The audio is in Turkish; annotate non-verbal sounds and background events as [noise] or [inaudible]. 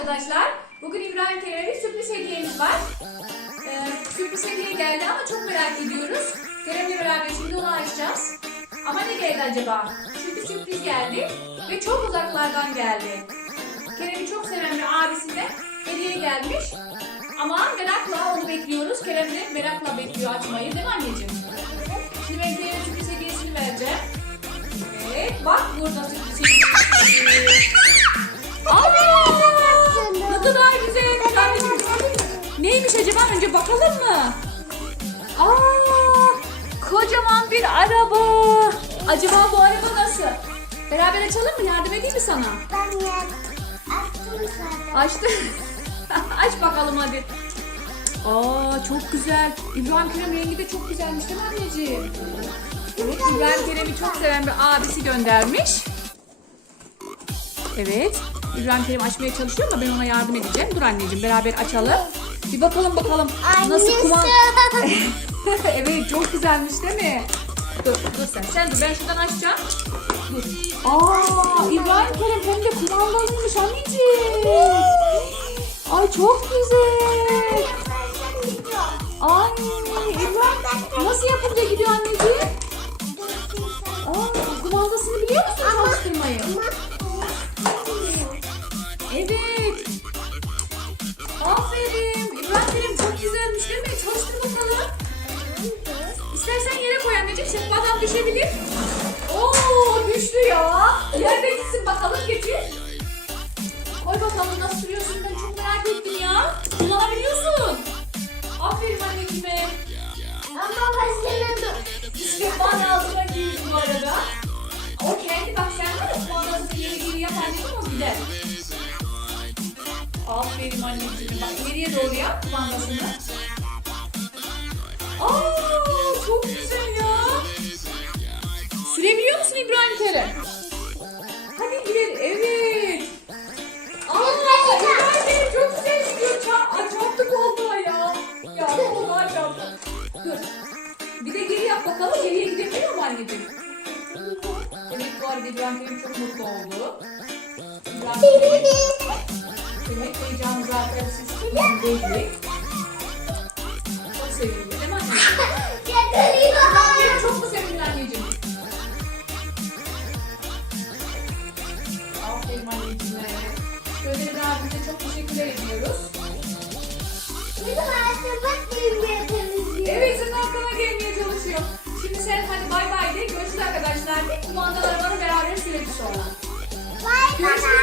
arkadaşlar. Bugün İbrahim Kerem'e bir sürpriz hediyemiz var. Ee, sürpriz hediye geldi ama çok merak ediyoruz. Kerem'le beraber şimdi onu açacağız. Ama ne geldi acaba? Çünkü sürpriz geldi ve çok uzaklardan geldi. Kerem'i çok seven bir abisine hediye gelmiş. Ama merakla onu bekliyoruz. Kerem de merakla bekliyor açmayı değil mi anneciğim? Şimdi ben Kerem'e sürpriz hediyesini vereceğim. Evet bak burada sürpriz hediyesi. Aa, Önce bakalım mı? Aa, kocaman bir araba. Acaba bu araba nasıl? Beraber açalım mı? Yardım edeyim mi sana? Ben açtım zaten. Açtım. [laughs] Aç bakalım hadi. Aa çok güzel. İbrahim Kerem rengi de çok güzelmiş değil mi anneciğim? Evet İbrahim Kerem'i çok seven bir abisi göndermiş. Evet. İbrahim Kerem açmaya çalışıyor ama ben ona yardım edeceğim. Dur anneciğim beraber açalım. Bir bakalım bakalım nasıl kuman... [laughs] evet çok güzelmiş değil mi? Dur dur sen. Sen dur ben şuradan açacağım. Dur. Aa İbrahim Kerem hem de kumandalıymış anneciğim. Ay çok güzel. Ay İbrahim nasıl yapınca gidiyor anneciğim? Sehpadan düşebilir. Oo düştü ya. Yerde gitsin bakalım getir. Koy bakalım nasıl sürüyorsun ben çok merak ettim ya. Kullanabiliyorsun. Aferin anneciğime. Ama başlamadı. Sehpanın altına girdi bu arada. O kendi bak sen var ya kumandasını geri geri yap anneciğim o gider. Aferin anneciğim. Bak ileriye doğru yap kumandasını. Sürebiliyor musun İbrahim Kerem? Hadi gidelim. Evet. Aa İbrahim Kerem çok güzel sürüyor. Ça Ay, çarptık oldu ya. Ya vallahi çarptık. Dur. Bir de geri yap bakalım. Geriye gidebiliyor mu anneciğim? Evet arada İbrahim Kerem çok mutlu oldu. İbrahim Kerem Evet heyecanlı zaten siz. Çok sevindi değil mi Gönderin abimize çok teşekkürler ediyoruz. Evet senin arkana gelmeye çalışıyor. Şimdi sen hadi bay bay de görüşürüz arkadaşlar. Bir kumandaları bana beraber sürelim sonra. Görüşürüz arkadaşlar.